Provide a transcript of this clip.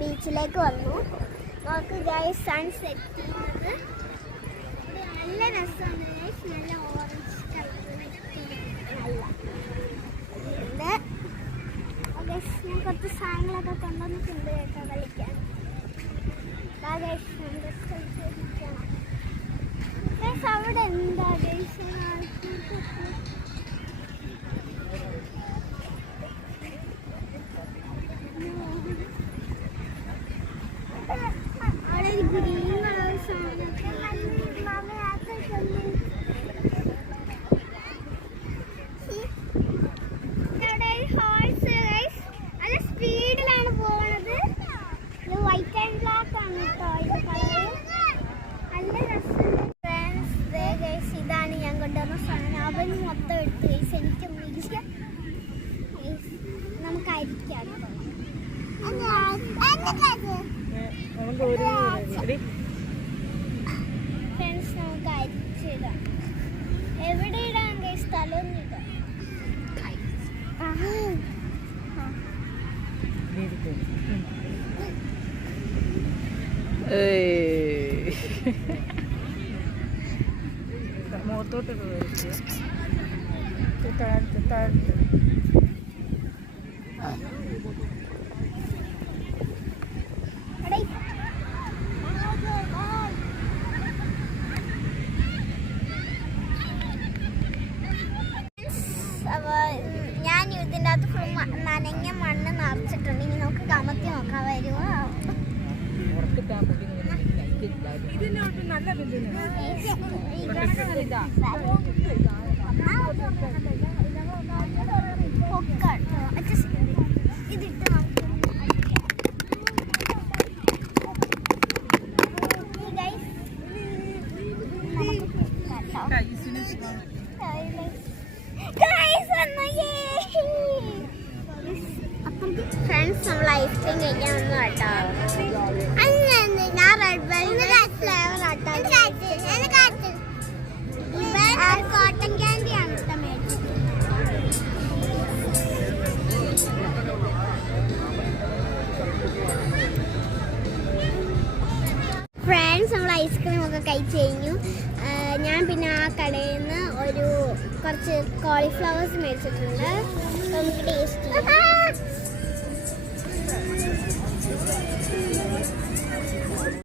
ബീച്ചിലേക്ക് വന്നു. നമുക്ക് ഗൈസ് സൺസെറ്റ് ചെയ്യുന്നത് നല്ല രസമാണ് ഗൈസ്. നല്ല ഓറഞ്ച് കളർ ഞാൻ കുറച്ച് സാധനങ്ങളൊക്കെ കൊണ്ടുവന്നിട്ടുണ്ട് കേട്ടോ കളിക്കാൻ. അവിടെ എന്താ ഗൈസ് അവിടെ ഒരു ഗ്രീൻ കളർ സാധനം മൊത്തം എടുത്ത് ഗൈസ്. എനിക്ക് നമുക്ക് അരിക്കാം. ഫ്രണ്ട്സ് നമുക്ക് അരിച്ചിടാം. എവിടെ ഇടാൻ ഗൈസ്? സ്ഥലമൊന്നും ഇടാം. മുഖത്തോട്ട് താഴ്ത്ത് താഴ്ത്ത് ഞാൻ ഇതിൻ്റെ അകത്ത് ഫുൾ നനഞ്ഞ മണ്ണ് നിറച്ചിട്ടുണ്ട്. ഇനി നമുക്ക് കമത്തി നോക്കാൻ വരുമോ? ഇതിട്ട് ഫ്രണ്ട്സ് നമ്മൾ ഐസ്ക്രീം കഴിക്കാൻ വന്നു കേട്ടോ. ഞാൻ റെഡ് വെൽവെറ്റ് ഫ്ലേവർ ആട്ടോ. കോട്ടൺ ക്യാൻഡി ആണ് കേട്ടോ മേടിച്ചിട്ടുള്ളത്. ഫ്രണ്ട്സ് നമ്മൾ ഐസ്ക്രീം ഒക്കെ കഴിച്ച് കഴിഞ്ഞു. ഞാൻ പിന്നെ ആ കടയിൽ നിന്ന് കുറച്ച് കോളിഫ്ലവേഴ്സ് മേടിച്ചിട്ടുണ്ട്. നമുക്ക് ടേസ്റ്റ് ചെയ്യാം.